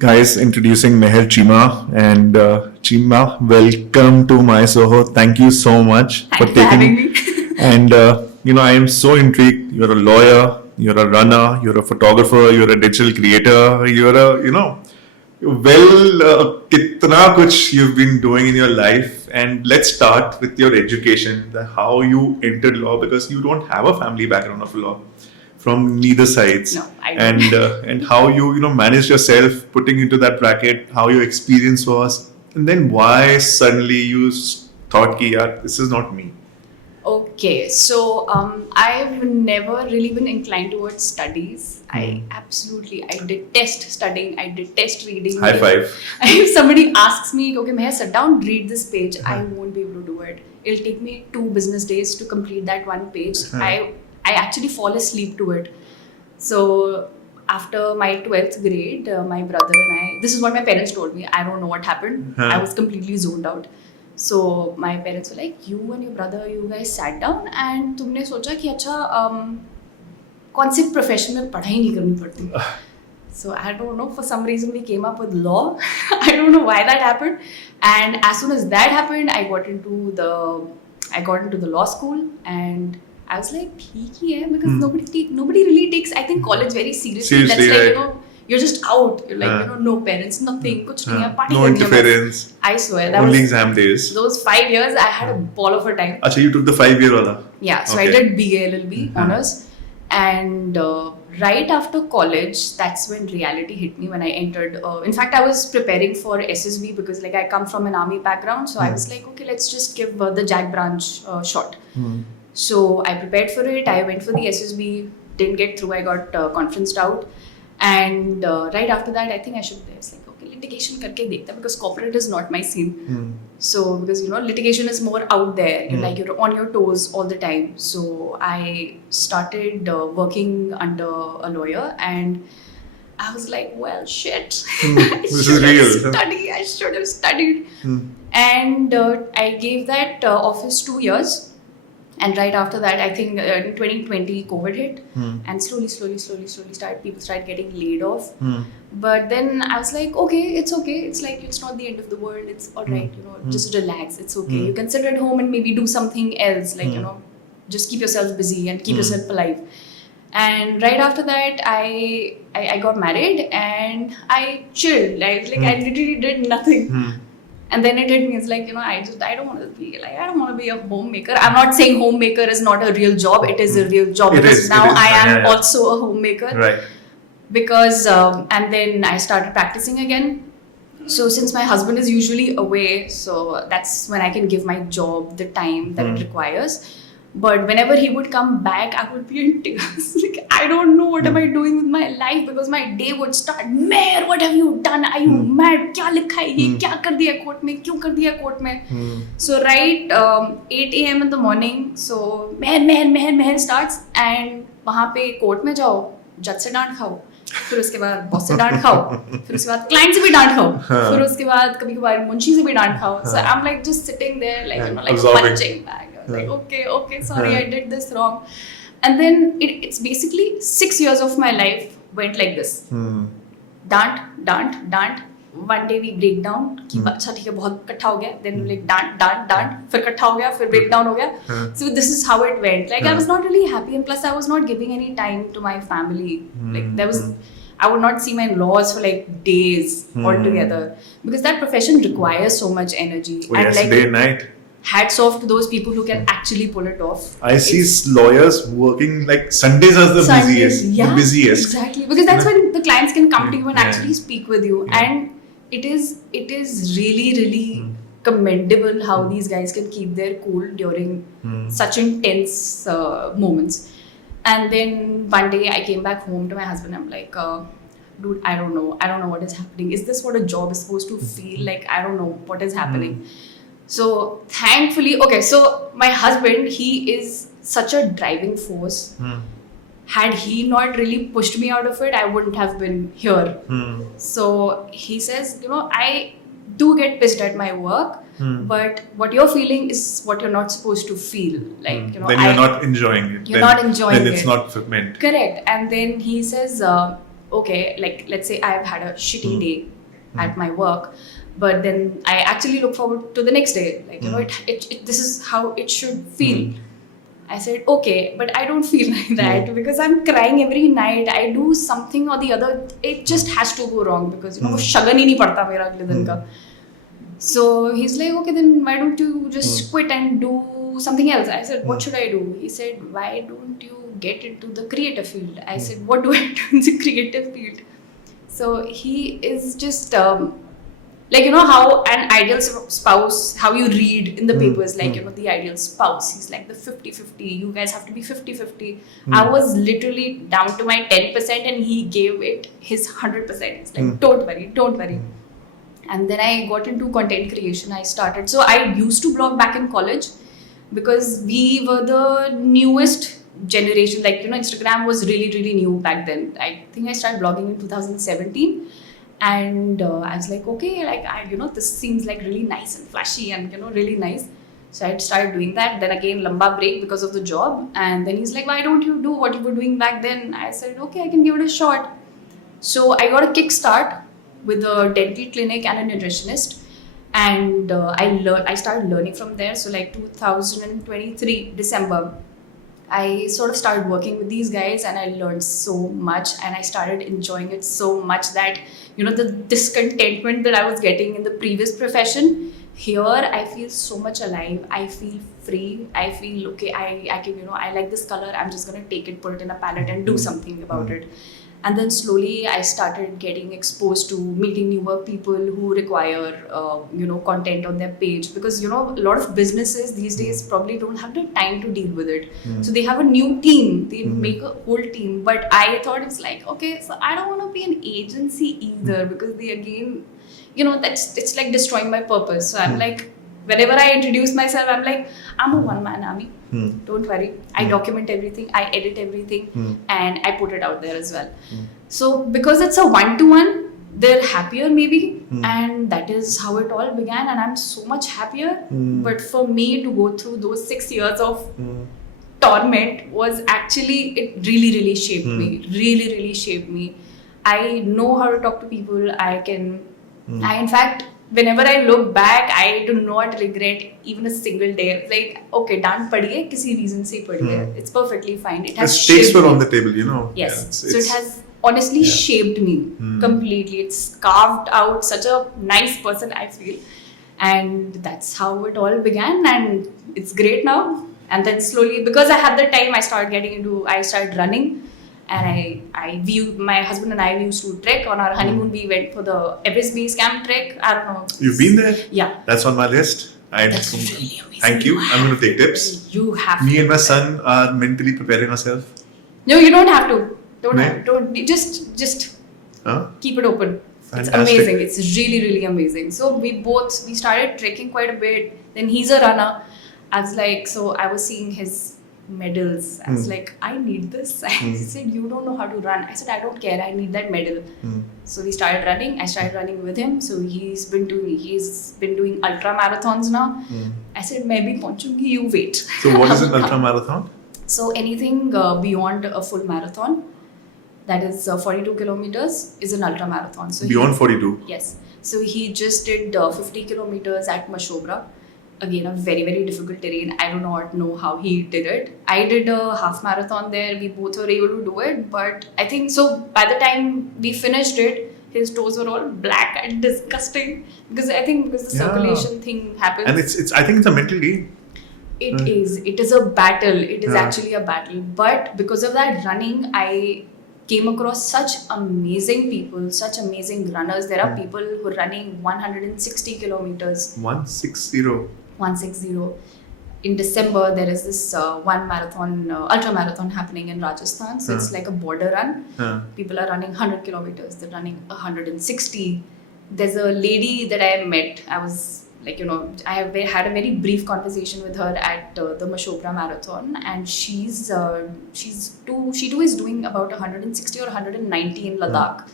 Guys, introducing Meher Chima. And Chima, welcome to my Soho. Thank you so much Thanks for having me. And I am so intrigued. You're a lawyer, you're a runner, you're a photographer, you're a digital creator, you're kitna kuch you've been doing in your life. And let's start with your education, how you entered law, because you don't have a family background of law from neither sides. No, I don't. And how you managed yourself putting into that bracket, how your experience was, and then why suddenly you thought ki yaar, this is not me. Okay, so I've never really been inclined towards studies. I detest studying. I detest reading. High five. If somebody asks me, okay, Meher, sit down, read this page, I won't be able to do it. It'll take me 2 business days to complete that one page. I actually fall asleep to it. So after my 12th grade, my brother and I, this is what my parents told me. I don't know what happened. I was completely zoned out. So my parents were like, you and your brother, you guys sat down and तुमने सोचा कि अच्छा कौन से profession में पढ़ाई नहीं करनी पड़ती. So I don't know, for some reason we came up with law. I don't know why that happened. And as soon as that happened, I got into the law school, and I was like, ठीक ही है, because nobody really takes, I think, college very seriously. That's like, right. You're just out. You're like, no parents, nothing, kuch nahi hai, party No karni hai bas. interference. I swear. That Only was, exam days. those 5 years, I had a ball of a time. Acha, you took the 5-year wala? Yeah, so Okay. I did BA LLB honors, and right after college, that's when reality hit me. When I entered, in fact, I was preparing for SSB because like I come from an army background, so I was like, okay, let's just give the JAG branch shot. So I prepared for it. I went for the SSB, didn't get through. I got conferenced out, and right after that, I think I was like, okay, litigation karke dekhta, because corporate is not my scene. So because litigation is more out there, you're on your toes all the time. So I started working under a lawyer, and I was like, well, shit. This is real. I should have studied. And I gave that office 2 years. And right after that, I think in 2020, COVID hit, and slowly, people started getting laid off. But then I was like, okay. It's like, it's not the end of the world. It's all right, just relax. It's okay. You can sit at home and maybe do something else, like, just keep yourself busy and keep yourself alive. And right after that, I got married and I chilled. I literally did nothing. And then it hit me. It's like, I don't want to be a homemaker. I'm not saying homemaker is not a real job. It is a real job, because now I am also a homemaker. Right. Because, and then I started practicing again. So since my husband is usually away, so that's when I can give my job the time that it requires. But whenever he would come back, I would be in tears. Like, I don't know what am I doing with my life, because my day would start. Meher, what have you done? Are you mad? क्या लिखा है ये? क्या कर दिया court में? क्यों कर दिया कोर्ट में? So right 8 a.m. in the morning, so Mehar starts, and वहाँ पे कोर्ट में जाओ, जज से डांट खाओ, फिर उसके बाद बॉस से डांट खाओ, फिर उसके बाद क्लाइंट से भी डांट खाओ, फिर उसके बाद कभी-कभार मुंशी से भी डांट खाओ. So I'm like just sitting there, like punching bag. Like, okay, sorry, I did this wrong. And then it's basically 6 years of my life went like this. Dant. One day we break down, कि अच्छा ठीक है, बहुत इकट्ठा हो गया. Then like dant, फिर इकट्ठा हो गया, फिर break down हो गया. So this is how it went. Like I was not really happy, and plus I was not giving any time to my family. Like I would not see my in-laws for like days altogether, because that profession requires so much energy. Oh, yes, like, day and night. Hats off to those people who can actually pull it off. I see lawyers working like Sundays as the busiest. Yeah, the busiest. Exactly, because that's when the clients can come to you and actually speak with you. And it is really commendable how these guys can keep their cool during such intense moments. And then one day I came back home to my husband. I'm like, dude, I don't know what is happening. Is this what a job is supposed to feel like? I don't know what is happening. So thankfully, okay, so my husband, he is such a driving force. Had he not really pushed me out of it, I wouldn't have been here. So he says, I do get pissed at my work, but what you're feeling is what you're not supposed to feel. Like, then you're not enjoying it. You're not enjoying it. Then it's not meant. Correct. And then he says, okay, like let's say I've had a shitty day at my work, but then I actually look forward to the next day. Like, you know, this is how it should feel. I said, okay, but I don't feel like that because I'm crying every night. I do something or the other. It just has to go wrong because, you know, वो शगन ही नहीं पड़ता मेरा अगले दिन का. So he's like, okay, then why don't you just quit and do something else? I said, what should I do? He said, why don't you get into the creative field? I said, what do I do in the creative field? So he is just like, you know, how an ideal spouse, how you read in the papers, like, you know, the ideal spouse, he's like the 50-50, you guys have to be 50-50. I was literally down to my 10% and he gave it his 100%. He's like, don't worry. And then I got into content creation. So I used to blog back in college because we were the newest generation. Like, you know, Instagram was really new back then. I think I started blogging in 2017. And I was like, okay, like, you know, this seems like really nice and flashy and, you know, really nice. So I started doing that. Then again, lamba break because of the job. And then he's like, why don't you do what you were doing back then? I said, okay, I can give it a shot. So I got a kickstart with a dental clinic and a nutritionist. And I started learning from there. So like 2023, December, I sort of started working with these guys and I learned so much and I started enjoying it so much that, you know, the discontentment that I was getting in the previous profession, here I feel so much alive. I feel free. I feel, okay, I can, you know, I like this color. I'm just going to take it, put it in a palette and do something about it. And then slowly I started getting exposed to meeting newer people who require, you know, content on their page. Because, you know, a lot of businesses these days probably don't have the time to deal with it. So they have a new team. They make a whole team. But I thought it's like, okay, so I don't want to be an agency either. Because they again, you know, it's like destroying my purpose. So I'm like, whenever I introduce myself, I'm like, I'm a one-man army. Don't worry. I document everything. I edit everything. And I put it out there as well. So because it's a one-to-one, they're happier maybe. And that is how it all began. And I'm so much happier. But for me to go through those 6 years of torment was actually, it really shaped me. Really shaped me. I know how to talk to people. I in fact, whenever I look back, I do not regret even a single day. It's like, okay, डांट पड़ी है, किसी reason से पड़ी है. It's perfectly fine. It has the stakes shaped were me. on the table, you know. Yes. Yeah, So it has honestly shaped me completely. It's carved out such a nice person, I feel. And that's how it all began. And it's great now. And then slowly, because I had the time, I started running. And my husband and I used to trek. On our honeymoon, we went for the Everest Base Camp trek. I don't know. You've been there? Yeah. That's on my list. That's really amazing. Thank you. I'm going to take tips. You have Me to. and my son are mentally preparing ourselves. No, you don't have to. No? Don't. Just Huh? keep it open. Fantastic. It's amazing. It's really amazing. So we started trekking quite a bit. Then he's a runner. I was like, so I was seeing his medals. I was like, I need this. He said, you don't know how to run. I said, I don't care. I need that medal. So we started running. I started running with him. So he's been doing ultra marathons now. I said, मैं भी पहुंचूंगी. You wait. So what is an ultra marathon? So anything beyond a full marathon, that is 42 kilometers, is an ultra marathon. So Beyond 42? Yes. So he just did 50 kilometers at Mashobra. Again, a very difficult terrain. I do not know how he did it. I did a half marathon there. We both were able to do it. But I think, so by the time we finished it, his toes were all black and disgusting. Because the circulation thing happens. And it's I think it's a mental game. It is. It is a battle. It is actually a battle. But because of that running, I came across such amazing people, such amazing runners. There are people who are running 160 kilometers. 160. In December, there is this one marathon, ultra marathon happening in Rajasthan. So it's like a border run. People are running 100 kilometers. They're running 160. There's a lady that I met. I was like, you know, I have had a very brief conversation with her at the Mashobra marathon, and she too is doing about 160 or 190 in Ladakh,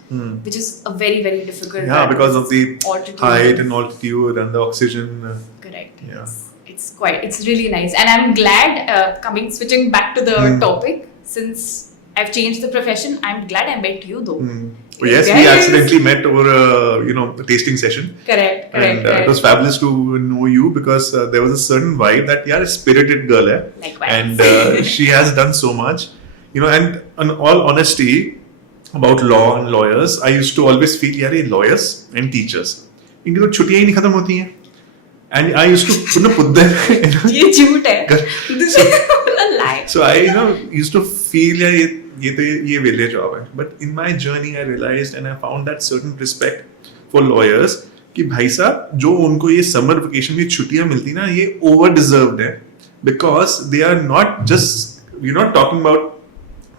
which is a very difficult. Yeah, because of the altitude. height and altitude and the oxygen. Correct. Yeah. It's really nice, and I'm glad. Switching back to the topic, since I've changed the profession. I'm glad I met you though. Oh, yes, we accidentally met over a tasting session. Correct. And it was fabulous to know you because there was a certain vibe that a spirited girl hai. Likewise. And she has done so much. And in all honesty, about law and lawyers, I used to always feel, यार ये lawyers and teachers, इनकी तो छुट्टियां ही नहीं खत्म होती हैं. And I used to put them. ये झूठ है. This is a lie. So I used to feel ये विलेज जॉब है. But in my journey I realized and I found that certain respect for lawyers कि भाई साहब जो उनको ये समर वेकेशन की छुट्टियां मिलती ना ये ओवर डिजर्व्ड है. Because they are not just, we're not talking about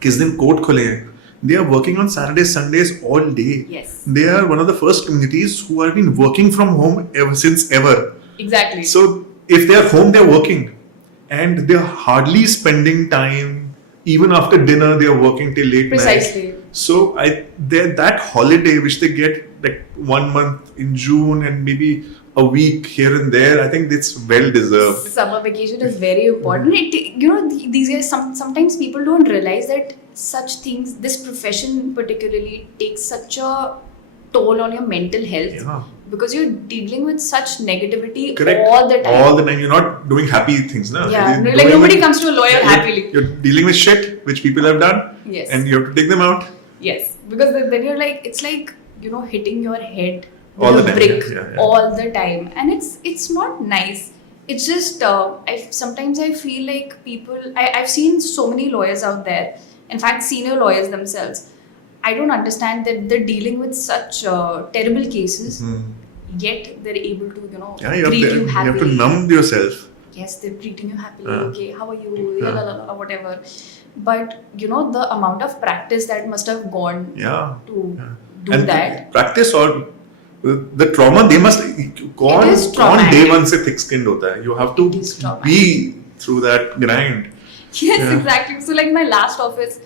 किस दिन कोर्ट खुले हैं. They are working on Saturdays, Sundays all day. Yes. They are one of the first communities who have been working from home since ever. Exactly. So if they are home, they are working, and they are hardly spending time. Even after dinner, they are working till late Precisely. night. So that holiday which they get like 1 month in June and maybe a week here and there, I think it's well deserved. Summer vacation is very important. These guys, sometimes people don't realize that such things, this profession particularly, takes such a toll on your mental health. Yeah. Because you're dealing with such negativity Correct. all the time. All the time. You're not doing happy things, no? Yeah, You're like doing nobody comes to a lawyer happily. You're dealing with shit which people have done. Yes. And you have to take them out. Yes, because then you're like, it's like, hitting your head All with the a time, brick yeah. all the time. And it's not nice. It's just, sometimes I feel like I've seen so many lawyers out there, in fact, senior lawyers themselves. I don't understand that they're dealing with such terrible cases, yet they're able to, Yeah, you treat you have happily. to numb yourself. Yes, they're treating you happily. Yeah. Okay, how are you? Yeah. La, la, la, la, whatever. But the amount of practice that must have gone Yeah. to do And that. practice or the trauma they must It is on traumatic. day one से thick skinned होता है. You have to It is traumatic. be through that grind. Yes, Yeah. exactly. So like my last office,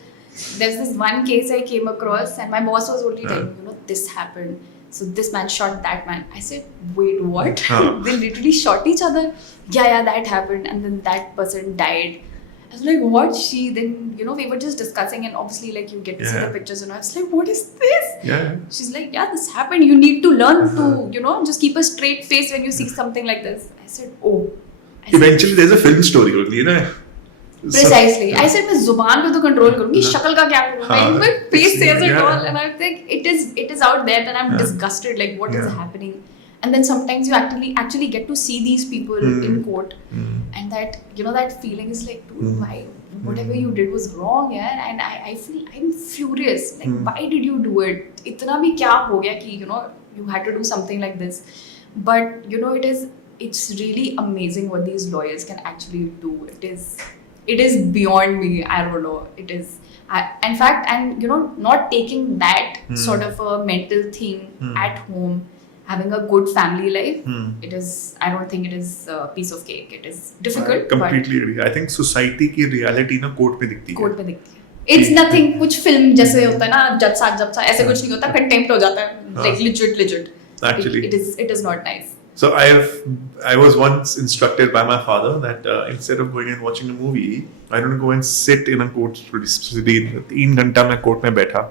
there's this one case I came across and my boss was only telling me, this happened. So this man shot that man. I said, wait, what? Huh. They literally shot each other. Yeah, that happened. And then that person died. I was like, what? Then, we were just discussing and obviously like you get to see Yeah. the pictures and I was like, what is this? Yeah. She's like, yeah, this happened. You need to learn to, just keep a straight face when you see something like this. I said, oh. I said, Eventually there's a film story only, ना. Precisely. I said मैं जुबान पे तो control करूंगी शक्ल का क्या करूँ हाँ, my face says it yeah. all and I think it is out there and I'm disgusted like what is Yeah. happening and then sometimes you actually get to see these people in court and that that feeling is like dude why whatever you did was wrong yeah and I feel I'm furious like why did you do it इतना भी क्या हो गया कि you had to do something like this but it's really amazing what these lawyers can actually do. It is beyond me. I don't know. It is. In fact, and not taking that sort of a mental thing at home, having a good family life. It is. I don't think it is a piece of cake. It is difficult. Completely agree. I think society की reality ना court में दिखती है. Court में दिखती है. It's nothing. कुछ film जैसे होता है ना जज सा ऐसे कुछ नहीं होता. Contempt हो जाता है. Like legit. Actually. It is not nice. So I was once instructed by my father that instead of going and watching a movie, I don't go and sit in a court. 3 घंटा मैं court में बैठा.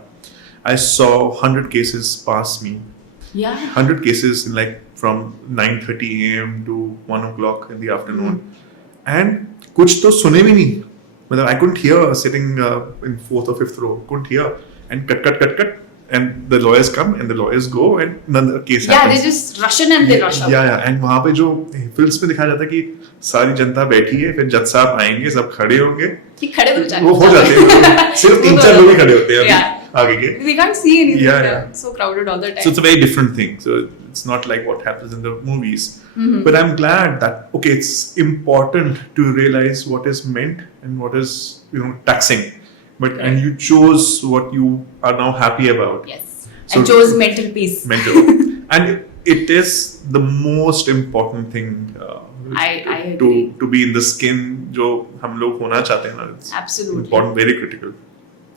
I saw 100 cases pass me. Yeah. 100 cases like from 9:30 a.m. to 1 o'clock in the afternoon. And कुछ तो सुने भी नहीं. मतलब I couldn't hear sitting in 4th or 5th row. Couldn't hear. And cut. And the lawyers come and the lawyers go and another case happens. Yeah, they just rush in and they rush out. Yeah. And वहाँ पे जो films में दिखाया जाता है कि सारी जनता बैठी है फिर जज साहब आएंगे सब खड़े होंगे कि खड़े हो जाते वो हो जाते हैं सिर्फ 3-4 लोग ही खड़े होते हैं Yeah. आगे के. We can't see anything. Yeah. They're so crowded all the time. So it's a very different thing. So it's not like what happens in the movies. But I'm glad that it's important to realize what is meant and what is taxing. And you chose what you are now happy about. Yes. So- I chose mental peace. Mental. And it is the most important thing I agree. to be in the skin जो हम लोग होना चाहते हैं ना. It's Absolutely. important, very critical.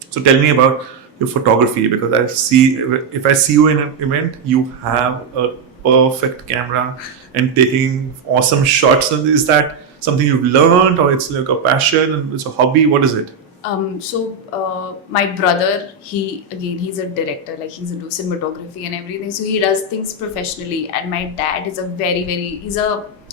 So tell me about your photography because if I see you in an event, you have a perfect camera and taking awesome shots. And is that something you've learned or it's like a passion and it's a hobby? What is it? My brother, he's a director, like he's into cinematography and everything. So he does things professionally. And my dad is a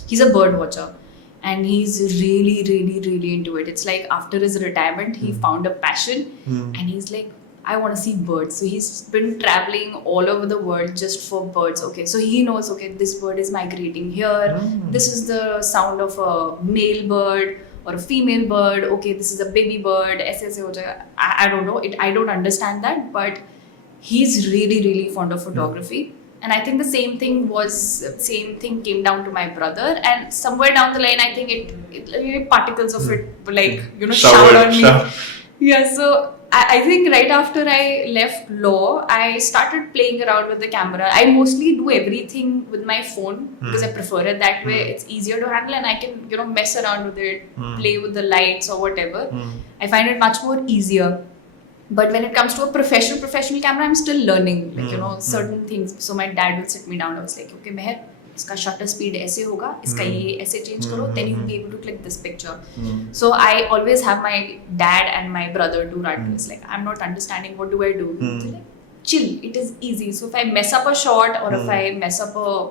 he's a bird watcher, and he's really, really, really into it. It's like after his retirement, he found a passion, and he's like, I want to see birds. So he's been traveling all over the world just for birds. Okay, so he knows, okay, this bird is migrating here. This is the sound of a male bird or a female bird. Okay, this is a baby bird. ऐसे हो जाएगा. I don't know. I don't understand that, but he's really, really fond of photography. And I think the same thing came down to my brother. And somewhere down the line, I think it particles of it, like, showered on me. Yeah, so I think right after I left law, I started playing around with the camera. I mostly do everything with my phone because I prefer it that way. It's easier to handle, and I can, mess around with it, play with the lights or whatever. I find it much more easier. But when it comes to a professional camera, I'm still learning, like, certain things. So my dad would sit me down. I was like, okay, Meher, इसका shutter speed ऐसे होगा, इसका ये ऐसे change करो, then you'll be able to click this picture. So I always have my dad and my brother to run to. It's like, I'm not understanding, what do I do? So like, chill, it is easy. So if I mess up a shot or if I mess up a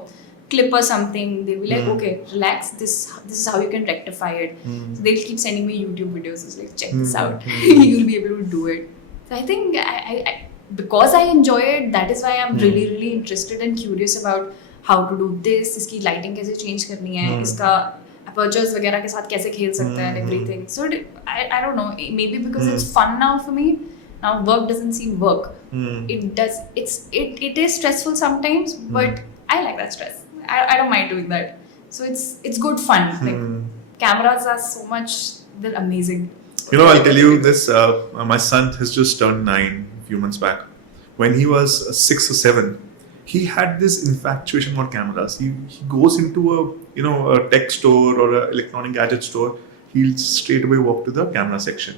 clip or something, they'll be like, okay, relax, this is how you can rectify it. So they'll keep sending me YouTube videos. It's like, check this out. You'll be able to do it. So I think I because I enjoy it, that is why I'm really, really interested and curious about how to do this, इसकी lighting कैसे change करनी है, इसका apertures वगैरह के साथ कैसे खेल सकते हैं, and everything. So I don't know, maybe because it's fun now for me. Now work doesn't seem work. It is stressful sometimes, but I like that stress. I don't mind doing that. So it's good fun. Like cameras are so much, they're amazing. I'll tell you this. My son has just turned 9 a few months back. When he was 6 or 7, he had this infatuation on cameras. He goes into a tech store or an electronic gadget store. He'll straight away walk to the camera section.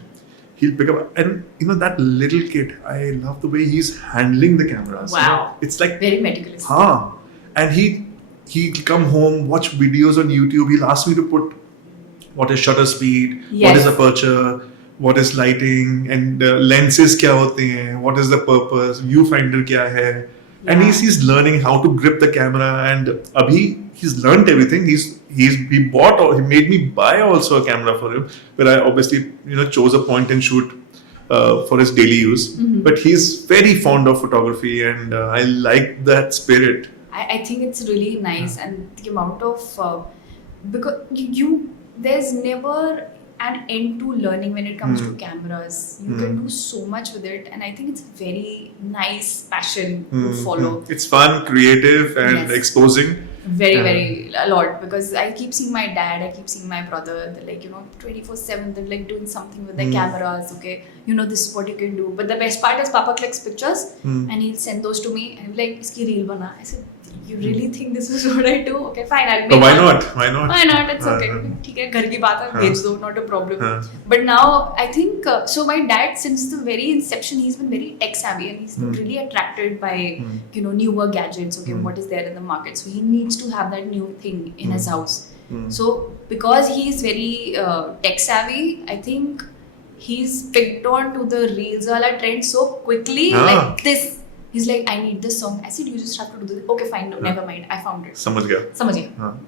He'll pick up, and that little kid, I love the way he's handling the cameras. Wow. It's like very meticulous. And he'll come home, watch videos on YouTube. He'll ask me to put what is shutter speed, what is aperture, what is lighting, and lenses kya hote hain, what is the purpose, viewfinder kya hai. And he's learning how to grip the camera, and abhi he's learned everything. He bought, or he made me buy also a camera for him, but I obviously chose a point and shoot for his daily use. But he's very fond of photography, and I like that spirit. I think it's really nice, and the amount of because there's never an end to learning when it comes to cameras. You can do so much with it, and I think it's a very nice passion to follow. It's fun, creative, and exposing. Very a lot, because I keep seeing my dad, I keep seeing my brother. They're like 24/7. They're like doing something with their cameras. Okay, this is what you can do. But the best part is Papa clicks pictures and he'll send those to me, and he'll be like, "Iski reel bana." I said, you really think this is what I do? Okay, fine, I'll make why one. Why not? Why not? It's okay. ठीक है, घर की बात है, भेज दो, not a problem. But now I think so. My dad, since the very inception, he's been very tech savvy, and he's been really attracted by newer gadgets. Okay, what is there in the market? So he needs to have that new thing in his house. So because he's very tech savvy, I think he's picked on to the reels wala trend so quickly. Like this. He's like, I need this song. I said, you just have to do this. Okay, fine, no, never mind. I found it. समझ गया.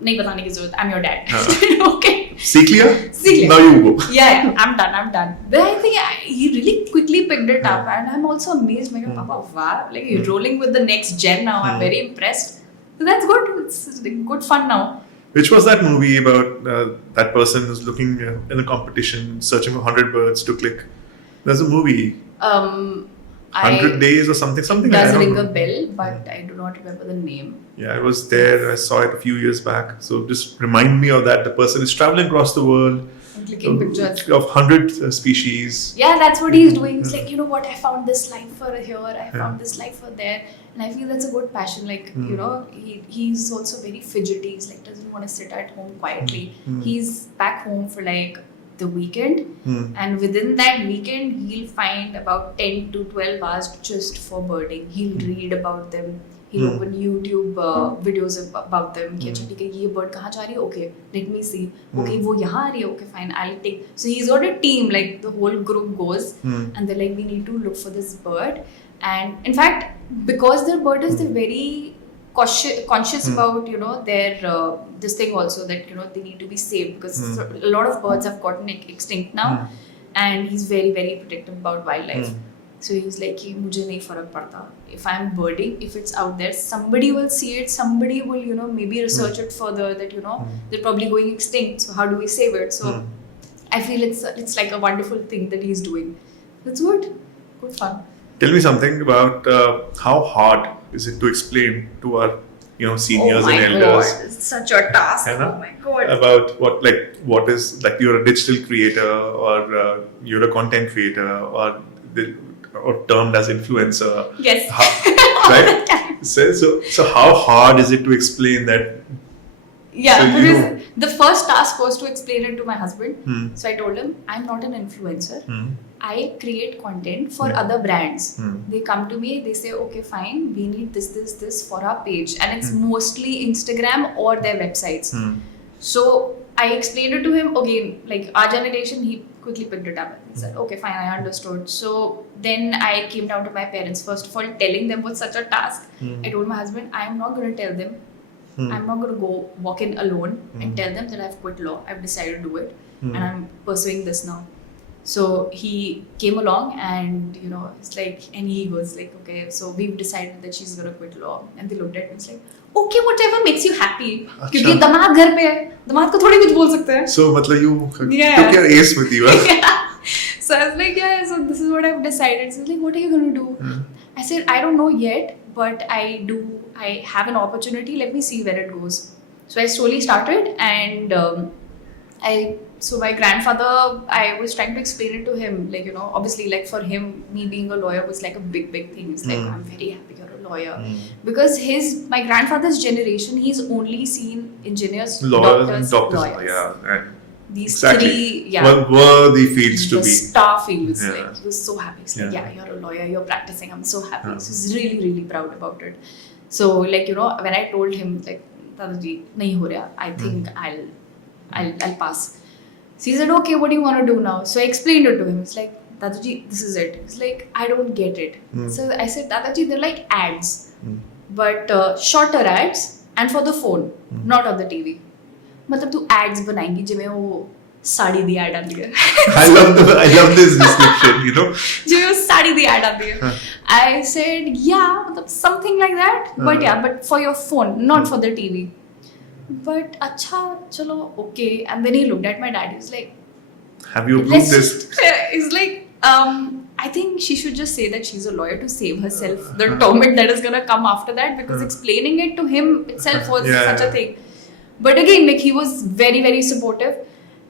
नहीं बताने की जरूरत. I'm your dad. Okay. सीख लिया. Now you go. Yeah, I'm done. But I think he really quickly picked it up, and I'm also amazed. My Papa, wow, like you're rolling with the next gen now. I'm very impressed. So that's good. It's good fun now. Which was that movie about that person who's looking in a competition, searching for 100 birds to click? There's a movie. 100 Days or something. It does ring a bell, but I do not remember the name. Yeah, I was there. I saw it a few years back. So just remind me of that. The person is traveling across the world. And clicking pictures. Of 100 species. Yeah, that's what he's doing. It's like, what, I found this life for here, I found this life for there. And I feel that's a good passion. Like, he's also very fidgety. He's like, doesn't want to sit at home quietly. He's back home for like the weekend, and within that weekend he'll find about 10 to 12 hours just for birding. He'll read about them, He'll open YouTube videos about them. कि अच्छा ठीक है ये bird कहाँ जा रही है? Okay, let me see. Okay, वो यहाँ आ रही है. Okay, fine, I'll take. So he's got a team. Like the whole group goes, and they're like, we need to look for this bird. And in fact, because their bird is, they're very conscious about their this thing also, that they need to be saved, because a lot of birds have gotten extinct now, and he's very very protective about wildlife. So he was like कि मुझे नहीं फर्क पड़ता, if I'm birding, if it's out there, somebody will see it, somebody will maybe research it further, that they're probably going extinct, so how do we save it? So I feel it's like a wonderful thing that he's doing. It's good fun. Tell me something about how hard is it to explain to our seniors and elders. God, it's such a task. है ना? Oh my god. About what is, like, you're a digital creator, or you're a content creator, or termed as influencer. Yes. Right? So how hard is it to explain that? Yeah, So because the first task was to explain it to my husband. Hmm. So I told him, I'm not an influencer. Hmm. I create content for other brands. Hmm. They come to me, they say, okay, fine, we need this for our page. And it's mostly Instagram or their websites. Hmm. So I explained it to him again, like our generation, he quickly picked it up. He said, okay, fine, I understood. So then I came down to my parents. First of all, telling them was such a task. I told my husband, I'm not going to tell them. I'm not going to go walk in alone and tell them that I've quit law. I've decided to do it. And I'm pursuing this now. So he came along, and it's like, and he was like, okay, so we've decided that she's going to quit law. And they looked at me, it's like, okay, whatever makes you happy. क्योंकि दामाद घर पे है, दामाद को थोड़ी कुछ बोल सकते हैं. So मतलब you Yeah. took your ace with you. Huh? Yeah. So I was like, yeah, so this is what I've decided. So he's like, what are you going to do? I said, I don't know yet, but I have an opportunity. Let me see where it goes. So I slowly started, and so my grandfather, I was trying to explain it to him, like, obviously, like, for him, me being a lawyer was like a big thing. He's like, I'm very happy you're a lawyer. Because my grandfather's generation, he's only seen engineers, Doctors, lawyers. yeah. And These exactly. three, yeah. What worthy fields to the be. star fields, Yeah. like, he was so happy. He's like, Yeah. yeah, you're a lawyer, you're practicing, I'm so happy. Yeah. So he's really, really proud about it. So, like, when I told him, like, Dadaji, nahi ho raha, I think I'll pass. So he said, okay, what do you want to do now? So I explained it to him. It's like, Dadaji, this is it. He's like, I don't get it. So I said, Dadaji, they're like ads, but shorter ads, and for the phone, not on the TV. मतलब तू ads बनाएंगी जिसमें वो साड़ी दी ad आती है. I love this description, जिसमें वो साड़ी दी ad आती है. I said, yeah, मतलब something like that. But for your phone, not for the TV. But अच्छा चलो okay. And then he looked at my dad. He was like, have you approved this? He's like, I think she should just say that she's a lawyer to save herself the torment that is gonna come after that, because explaining it to him itself was such a thing. But again, like, he was very very supportive.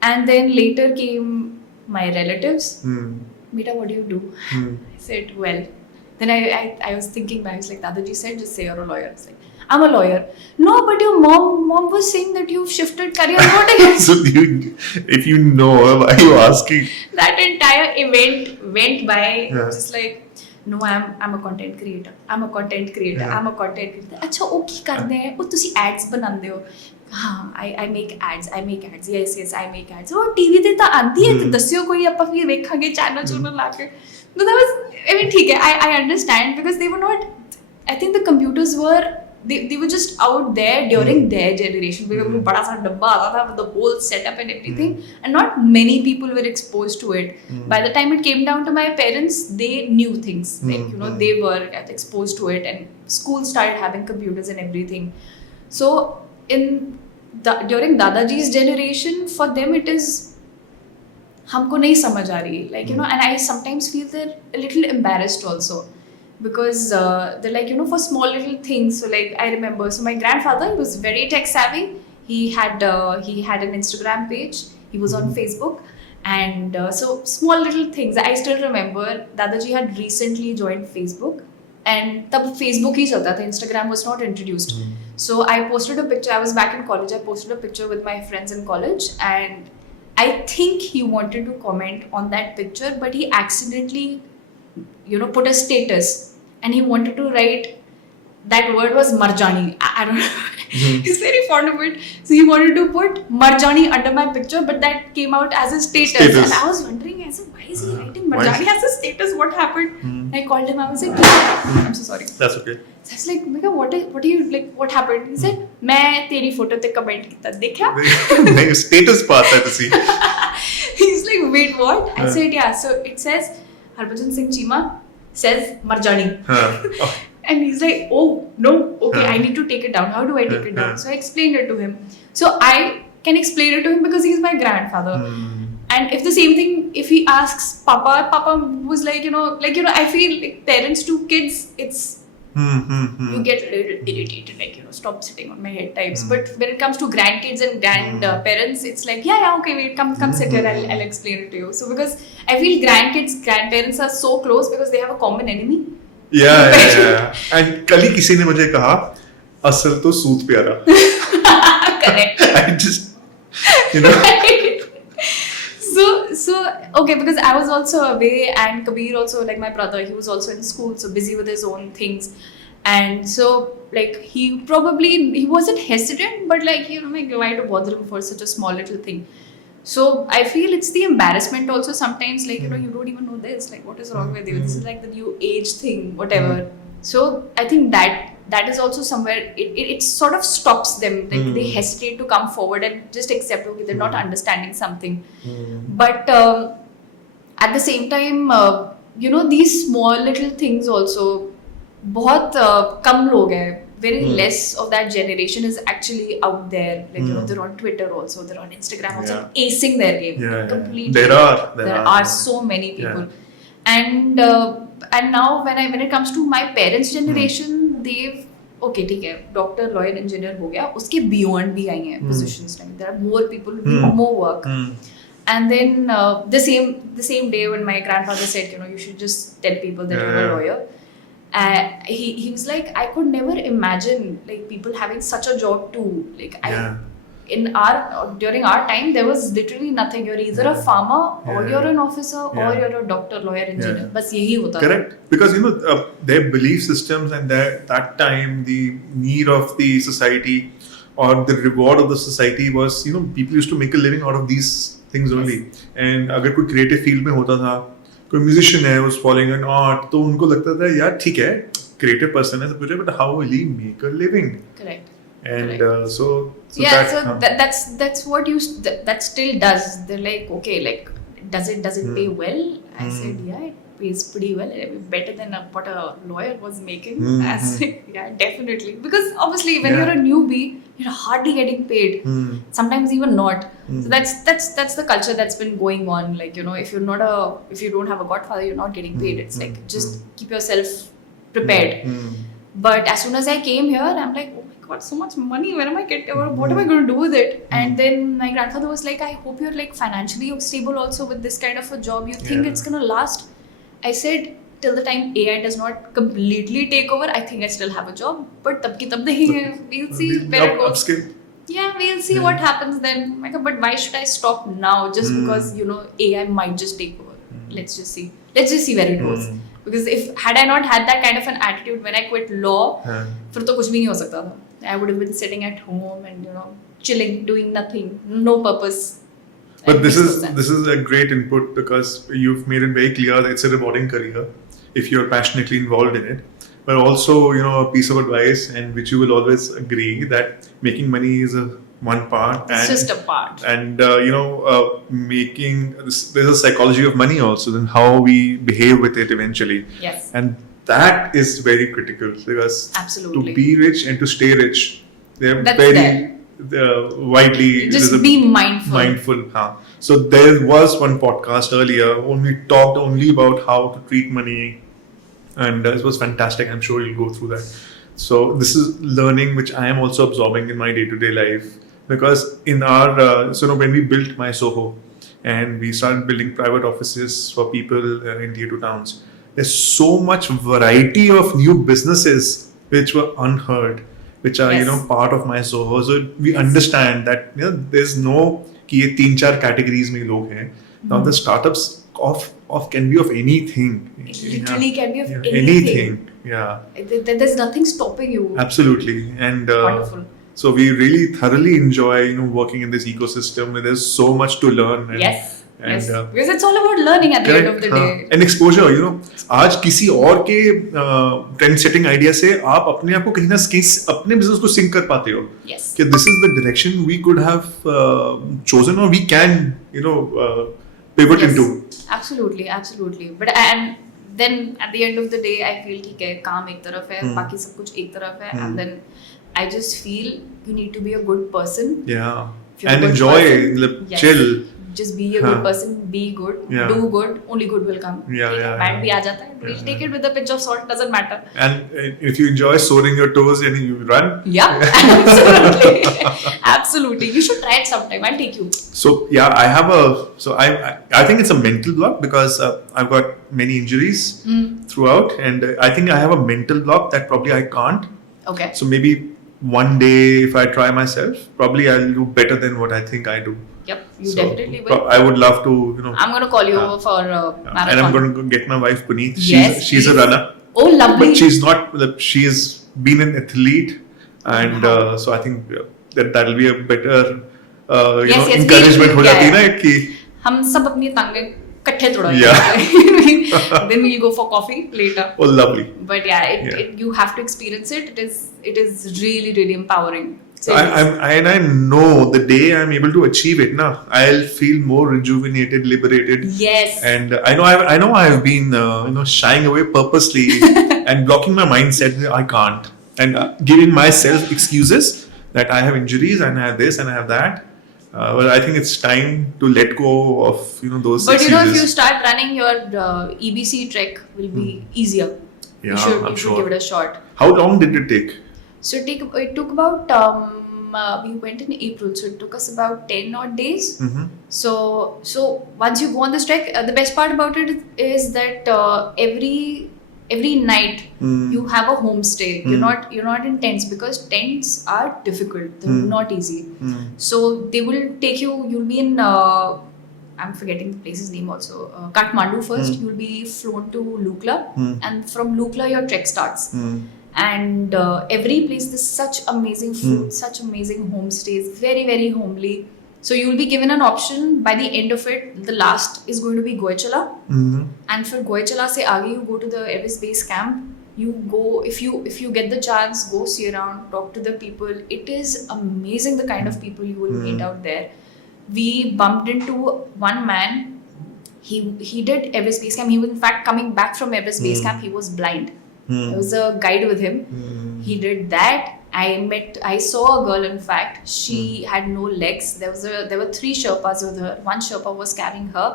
And then later came my relatives. Beta, what do you do? I said, well, then I was thinking back. I was like, Dadaji said, just say you're a lawyer. I was like, I'm a lawyer. No, but your mom was saying that you've shifted careers. What are you? So if you know, why are you asking? That entire event went by. Yeah. Just like, no, I'm a content creator. I'm a content creator. Yeah. I'm a content creator. अच्छा वो की करते हैं? वो तुसी ads बनाते हो? हाँ, I make ads. Yes, I make ads. वो TV ते तो आती है. दस्सियों कोई अपन भी देखेंगे channel लाके. No, that was. I mean, ठीक है. I understand, because they were not. I think the computers were. They were just out there during their generation, because वो बड़ा सा डब्बा आता था with the whole setup and everything, and not many people were exposed to it. By the time it came down to my parents, they knew things, like they were exposed to it, and schools started having computers and everything. So during Dadaji's generation, for them it is हमको नहीं समझ आ रही, like, and I sometimes feel they're a little embarrassed also. Because they're like, for small little things. So like, I remember, so my grandfather, he was very tech savvy. He had an Instagram page. He was on Facebook. And so small little things. I still remember Dadaji had recently joined Facebook. And तब Facebook ही चलता था. Instagram was not introduced. So I posted a picture. I was back in college. I posted a picture with my friends in college. And I think he wanted to comment on that picture, but he accidentally put a status, and he wanted to write that word was Marjani. I don't know. He's very fond of it. So he wanted to put Marjani under my picture, but that came out as a status. And I was wondering, I said, why is he writing Marjani as a status? What happened? And I called him. I was like, I'm so sorry. That's okay. So I was like, Mega, what are you like? What happened? He said, मैं तेरी photo ते comment किया देखा? नहीं status पाता है तुसी. He's like, wait, what? I said, yeah. So it says Harbhajan Singh Cheema says Marjani. And he's like, oh, no, okay, I need to take it down. How do I take it down? So I explained it to him. So I can explain it to him because he's my grandfather. And if the same thing, if he asks Papa was like, I feel like parents to kids, it's, you get a little irritated, like, stop sitting on my head types. But when it comes to grandkids and grandparents, it's like, yeah, okay, wait, come sit here, I'll explain it to you. So because I feel grandparents are so close because they have a common enemy. Yeah. And कल ही किसी ने मुझे कहा असल तो सूत प्यारा. Correct. I just, So okay, because I was also away and Kabir also, like my brother, he was also in school, so busy with his own things. And so like he wasn't hesitant, but like, why to bother him for such a small little thing? So I feel it's the embarrassment also sometimes, like, you don't even know this, like, what is wrong with you? This is like the new age thing, whatever. So I think that is also somewhere, it sort of stops them, like they hesitate to come forward and just accept, okay, they're not understanding something. But at the same time, these small little things also, बहुत कम लोग हैं, very less of that generation is actually out there, like they're on Twitter also, they're on Instagram also, acing their game completely. There are so many people. And now when it comes to my parents generation, they've okay, ठीक है, doctor, lawyer, engineer हो गया, उसके beyond भी आई हैं positions, like there are more people who do more work. And then the same day when my grandfather said, you should just tell people that you're a lawyer, he was like, I could never imagine like people having such a job too. Like during our time, there was literally nothing. You're either a farmer or you're an officer or you're a doctor, lawyer, engineer. बस यही होता था. Correct. Because their belief systems and that time the need of the society or the reward of the society was, people used to make a living out of these things only. And अगर कोई creative field में होता था, कोई musician है, was following an art, तो उनको लगता था यार ठीक है, creative person है सब कुछ है, but how will he make a living? Correct. And so that's what that still does. They're like, okay, like does it pay well? I said, yeah, it pays pretty well, better than what a lawyer was making. I said, yeah, definitely, because obviously when you're a newbie, you're hardly getting paid, sometimes even not. So that's the culture that's been going on. Like, if you don't have a godfather, you're not getting paid. It's like, just keep yourself prepared. But as soon as I came here, I'm like, oh my god, so much money, where am I getting, what am I going to do with it? And then my grandfather was like, I hope you're like financially stable also with this kind of a job. You think it's going to last? I said, till the time AI does not completely take over, I think I still have a job. But tab ki tab dekhenge, we'll see where it goes. Yeah, we'll see what happens then. But why should I stop now just because AI might just take over? Let's just see where it goes. Because had I not had that kind of an attitude when I quit law, फिर तो कुछ भी नहीं हो सकता था. I would have been sitting at home and chilling, doing nothing, no purpose. But this is a great input, because you've made it very clear that it's a rewarding career if you're passionately involved in it. But also, a piece of advice, and which you will always agree, that making money is one part. It's just a part. And there's a psychology of money also, then how we behave with it eventually. Yes. And that is very critical, because absolutely, to be rich and to stay rich, they're widely just be mindful. So there was one podcast earlier when we talked only about how to treat money, and it was fantastic. I'm sure you'll go through that. So this is learning which I am also absorbing in my day-to-day life, because in our when we built my Soho and we started building private offices for people in tier 2 towns, there's so much variety of new businesses which were unheard, which are part of my Soho. So we understand that there's no कि ये 3-4 categories में लोग हैं. Now the startups of can be of anything. It literally can be of Yeah, anything. Yeah, There's nothing stopping you. absolutely. And Wonderful. so we really thoroughly enjoy working in this ecosystem where there's so much to learn. And, Yes. and Yes. Because it's all about learning at the end of the day. And exposure आज किसी और के trend setting idea से आप अपने आप को कहीं ना कहीं अपने बिजनेस को सिंक कर पाते हो Yes. कि this is the direction we could have chosen और we can pivot Yes. Into Absolutely, absolutely. But and then at the end of the day, I feel ठीक है काम एक तरफ है, बाकी सब कुछ एक तरफ है, and then I just feel you need to be a good person. या If you're a and good enjoy person, yes. Chill Just be a हाँ. good person, be good, Yeah. do good, only good will come. Yeah, yeah, Bad yeah. भी आ जाता है, we'll take it with a pinch of salt, doesn't matter. and if you enjoy soaring your toes and you run. Yeah, absolutely. Absolutely. You should try it sometime. I'll take you. So yeah, I think it's a mental block because I've got many injuries throughout, and I think I have a mental block that probably I can't. Okay. So maybe one day, if I try myself, probably I'll do better than what I think I do. Yep, you So, definitely will. I would love to, I'm going to call you over for a marathon. and I'm going to get my wife Puneet. Yes, she's a please. runner, Oh, lovely. but she's not. She's been an athlete, and so I think that'll be a better, Yes, yes, encouragement हो yeah, जाती है yeah. ना कि हम सब अपनी टांगें इकट्ठे तोड़ेंगे. Yeah. Then we'll go for coffee later. oh lovely. But yeah, Yeah. you have to experience it. It is really, really empowering. So I know the day I'm able to achieve it, I'll feel more rejuvenated, liberated. yes. And I know I've been shying away purposely and blocking my mindset that I can't, and giving myself excuses that I have injuries and I have this and I have that. But I think it's time to let go of those But excuses. if you start running, your EBC trek will be easier. Yeah, you should I'm you should sure. give it a shot. How long did it take? So it took about we went in April, so it took us about 10 odd days. Mm-hmm. So once you go on this trek, the best part about it is that every night you have a homestay. You're not in tents because tents are difficult. They're not easy. So they will take you. You'll be in. I'm forgetting the place's name also. Kathmandu first. You'll be flown to Lukla, and from Lukla your trek starts. And every place there's such amazing food, such amazing homestays, very, very homely. So you'll be given an option. By the end of it, the last is going to be Goychala. And for Goychala se aage you go to the Everest Base Camp. You go, if you get the chance, go see around, talk to the people. It is amazing the kind of people you will meet out there. We bumped into one man. He did Everest Base Camp. He was in fact coming back from Everest Base Camp. He was blind. There was a guide with him. He did that. I saw a girl, in fact. She had no legs. There were 3 Sherpas with her. One Sherpa was carrying her.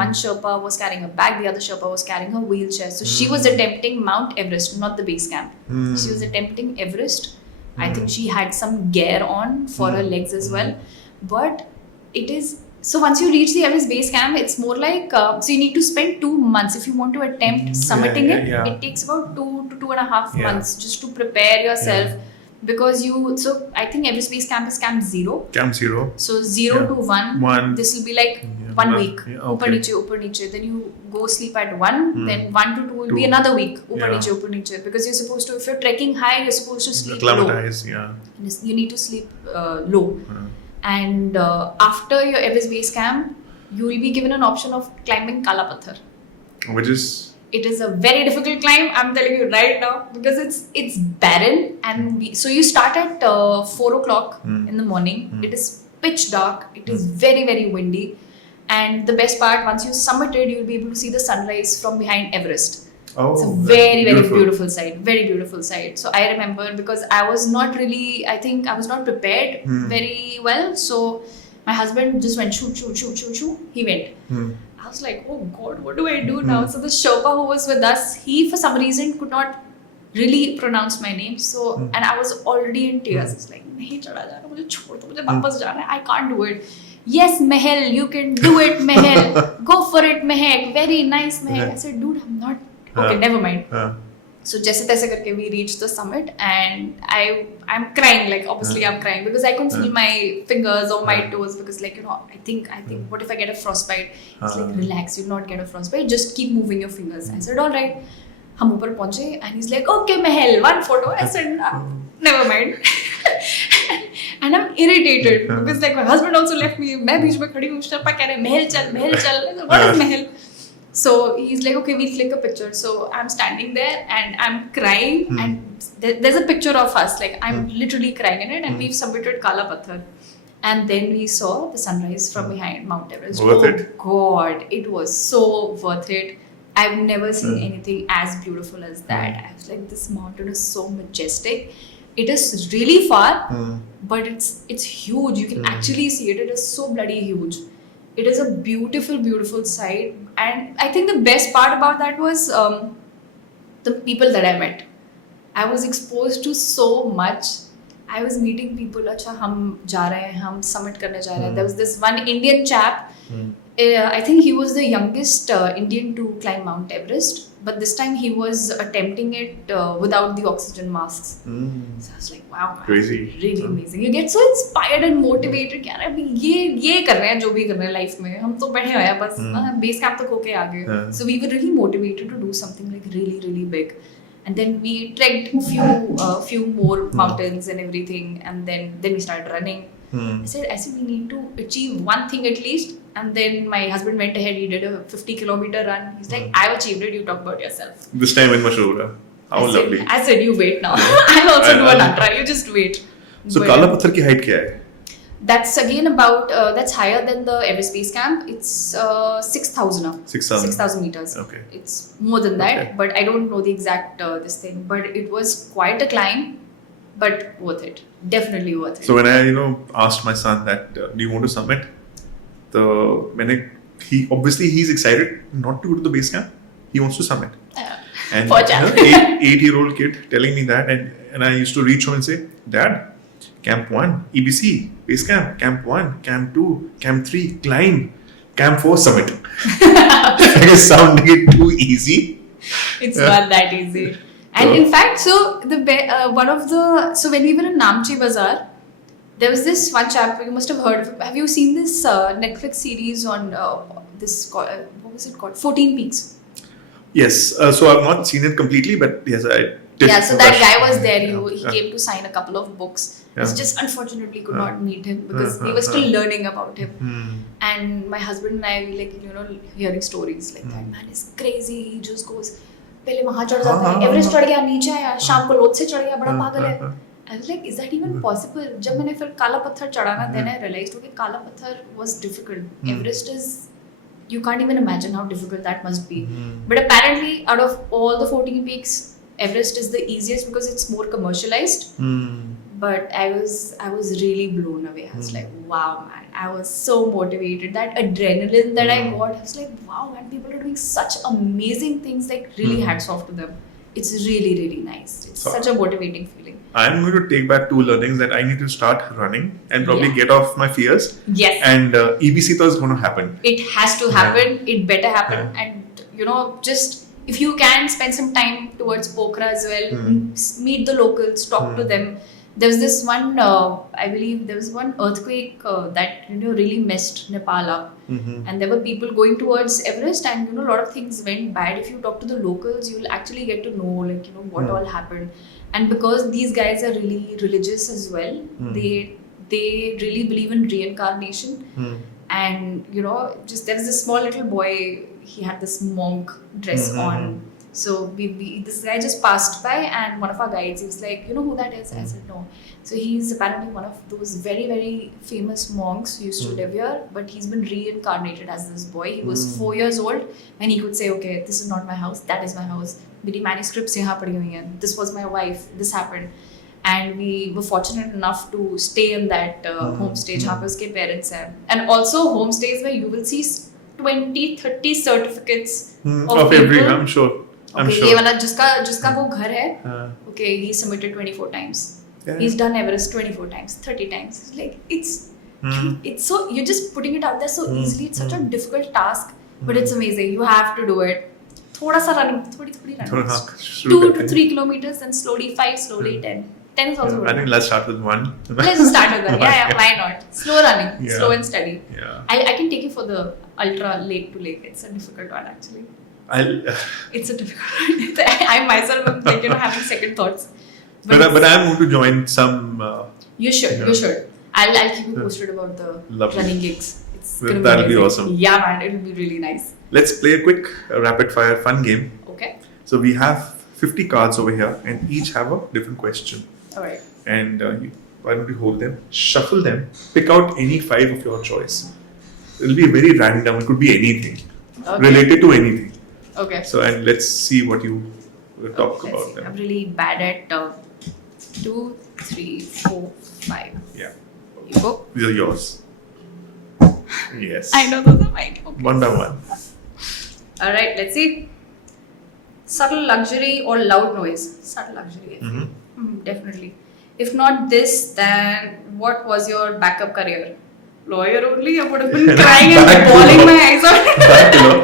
One Sherpa was carrying a bag. The other Sherpa was carrying her wheelchair. So she was attempting Mount Everest, not the base camp. She was attempting Everest. I think she had some gear on for her legs as well. But it is... So once you reach the Everest Base Camp, it's more like so you need to spend 2 months if you want to attempt summiting it. It takes about 2 to 2.5 months just to prepare yourself because so I think Everest Base Camp is Camp 0. Camp 0. So 0 to 1. This will be like 1 week. Upar niche. Then you go sleep at 1. Then 1 to 2 will be another week. Upar niche. Because you're supposed to, if you're trekking high, you're supposed to sleep low. You need to sleep low. And after your Everest Base Camp, you will be given an option of climbing Kala Pathar. Which is? It is a very difficult climb, I'm telling you right now, because it's barren. And so you start at 4 o'clock in the morning. It is pitch dark. It is very, very windy. And the best part, once you summited, you'll be able to see the sunrise from behind Everest. Oh, it's a very, very beautiful sight. Very beautiful sight. So I remember because I was not prepared very well. So my husband just went shoo. He went. I was like, oh God, what do I do now? So the Sherpa who was with us, he for some reason could not really pronounce my name. So and I was already in tears. It's like, nahi chada jana, mujhe chhod do, mujhe wapas jana hai. I can't do it. Yes, Mehel, you can do it, Mehel. Go for it, Mehek. Very nice, Mehek. I said, dude, I'm not. Okay, never mind. So जैसे तैसे करके we reached the summit and I'm crying, like obviously I'm crying because I couldn't feel my fingers or my toes because like I think what if I get a frostbite? It's like relax, you'll not get a frostbite, just keep moving your fingers. I said all right. हम ऊपर पहुंचे and he's like okay Mahal one photo. I said never mind. And I'm irritated because like my husband also left me. मैं बीच में खड़ी हूँ, शर्पा कह रहे महल चल. What is Mahal? So he's like, okay, we'll click a picture. So I'm standing there and I'm crying, and there's a picture of us. Like I'm literally crying in it, and we've submitted Kala Pathar. And then we saw the sunrise from behind Mount Everest. Worth it? God, it was so worth it. I've never seen anything as beautiful as that. I was like, this mountain is so majestic. It is really far, but it's huge. You can actually see it. It is so bloody huge. It is a beautiful, beautiful sight. And I think the best part about that was the people that I met. I was exposed to so much. I was meeting people. अच्छा हम जा रहे हैं, हम summit करने जा रहे हैं. There was this one Indian chap. I think he was the youngest Indian to climb Mount Everest. But this time he was attempting it without the oxygen masks. So I was like, wow, man, Crazy. really amazing. You get so inspired and motivated कि यार अभी ये कर रहे हैं जो भी कर रहे हैं लाइफ में, हम तो बैठे हुए हैं बस बेस कैंप तक होके आ गए. So we were really motivated to do something like really, really big. And then we trekked few more mountains and everything, and then we started running. I said we need to achieve one thing at least. And then my husband went ahead, he did a 50-kilometer run. He's like, I've achieved it, you talk about yourself. This time in Mashura. How lovely. I said, you wait now. I'll also do an ultra, you just wait. So Kala Pathar की height क्या है? That's again about, that's higher than the Everest Base Camp. It's 6,000 up. 6,000 meters. Okay. It's more than that, but I don't know the exact this thing. But it was quite a climb, but worth it. Definitely worth it. So when I asked my son that do you want to summit, he's excited not to go to the base camp. He wants to summit. And 8-year-old kid telling me that, and I used to reach home and say, Dad, Camp 1, EBC, base camp, Camp 1, Camp 2, Camp 3, climb, Camp 4, summit. Like it's sounding it too easy. It's not that easy. And in fact, so so when we were in Namche Bazaar, there was this one chap, you must have heard of. Have you seen this Netflix series on this? What was it called? 14 Peaks. Yes. So I've not seen it completely, but yes, I did. Yeah. So that guy was there. He came to sign a couple of books. Yeah. I just unfortunately could not meet him because we were still learning about him. And my husband and I were like, hearing stories like that. Man is crazy. He just goes. पहले वहाँ चढ़ जाता है, Everest चढ़ गया, नीचे आया, शाम को लोथ से चढ़ गया, बड़ा पागल है. I was like, is that even possible? जब मैंने फिर काला पत्थर चढ़ा ना, then I realized कि काला पत्थर was difficult. Everest is, you can't even imagine how difficult that must be. But apparently, out of all the 14 peaks, Everest is the easiest because it's more commercialized. But I was really blown away. I was like, wow, man. I was so motivated. That adrenaline that I got, I was like, wow, man, people are doing such amazing things. Like, really hats off to them. It's really, really nice. It's such a motivating feeling. I'm going to take back 2 learnings that I need to start running and probably get off my fears. Yes. And EBC is going to happen. It has to happen. It better happen. And, just if you can spend some time towards Pokhara as well, meet the locals, talk to them. There was this one, I believe there was one earthquake that really messed Nepal up. And there were people going towards Everest, and a lot of things went bad. If you talk to the locals, you'll actually get to know what all happened. And because these guys are really religious as well, they really believe in reincarnation. And just there was this small little boy, he had this monk dress on. So this guy just passed by, and one of our guides, he was like, you know who that is? I said, no. So he's apparently one of those very, very famous monks who used to live here, but he's been reincarnated as this boy. He was 4 years old, and he could say, okay, this is not my house, that is my house. Meri manuscripts yahan padi hui hain. This was my wife, this happened. And we were fortunate enough to stay in that homestay jahan pe uske parents hain. And also homestays where you will see 20-30 certificates of every, people. I'm sure. Okay, ये वाला जिसका वो घर है, okay, he submitted 24 times. Yeah. He's done Everest 24 times, 30 times. Like it's so, you're just putting it out there so easily. It's such a difficult task, but it's amazing. You have to do it. थोड़ा सा running, थोड़ी थोड़ा running. हाँ, शुरू 2 करते to हैं। 3 kilometers, then slowly 5, slowly 10. 10 is also I good. think let's start with 1. Let's just start with that. Yeah, why not? Slow running, Yeah. slow and steady. Yeah. I can take you for the ultra lake to lake. It's a difficult one actually. It's a difficult one. I myself am like, having second thoughts. But I'm going to join some. You should, Yeah. you should. I'll keep you posted about the Lovely. running gigs. It's Well, gonna that'll be amazing. awesome. Yeah, man, it'll be really nice. Let's play a quick rapid fire fun game. Okay. So we have 50 cards over here, and each have a different question. All right. And why don't you hold them, shuffle them, pick out any 5 of your choice. It'll be very random. It could be anything Okay. related to anything. Okay. So and let's see what you talk Let's about see. them. I'm really bad at 2, 3, 4, 5. Yeah, You go. these are yours. Yes. I know those are mine. Okay. One by one. All right. Let's see. Subtle luxury or loud noise? Subtle luxury. I think. Mm-hmm. Definitely. If not this, then what was your backup career? Lawyer only? I would have been crying and Back to bawling law. my eyes out. Back to law.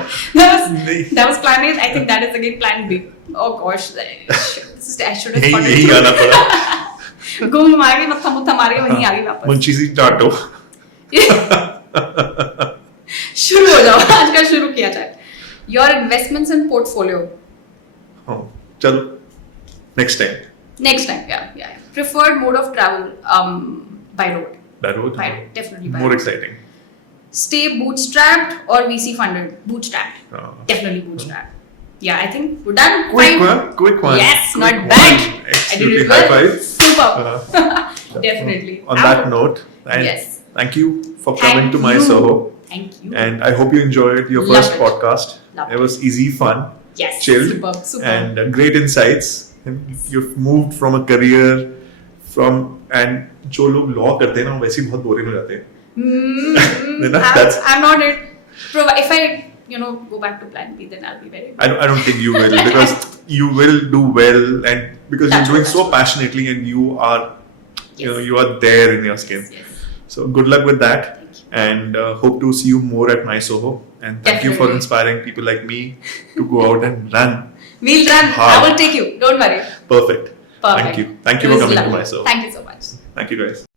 that was plan A. I think that is again plan B. Oh gosh. I should have यही आना पड़ा. घूम मार के मत्था मुत्था मार के वहीं आ गई वापस. मुंशी टाटो. शुरू हो जाओ. आज का शुरू किया जाए. Your investments and portfolio. Oh, चलो. Next time. Next time, yeah. Preferred mode of travel, by road. That would By road, definitely by more road. exciting. Stay bootstrapped or VC funded? Bootstrapped. Definitely bootstrapped. Yeah, I think we're done. Quick Fine. one. Quick one. Yes, Quick not bad. one. I did Absolutely. it High well. five. Super. Definitely. On that note, and Yes. thank you for Thank coming to my you. Soho. Thank you. And I hope you enjoyed your Love first it. podcast. Love It was easy, fun, Yes. chilled, Superb. and great insights. And you've moved from a career and जो लोग law करते हैं ना वैसे ही बहुत boring हो जाते हैं. I'm not it. If I, go back to plan B, then I'll be very good. I don't think you will because you will do well and because That's you're doing what- so passionately and you are, Yes. you are there in your skin. Yes. So good luck with that. Thank you. And hope to see you more at my Soho. And thank you for Definitely. inspiring people like me to go out and run. We'll run. Hard. I will take you. Don't worry. Perfect. Perfect. Thank you. Thank you It for was coming to lovely. my Soho. Thank you so much. Thank you guys.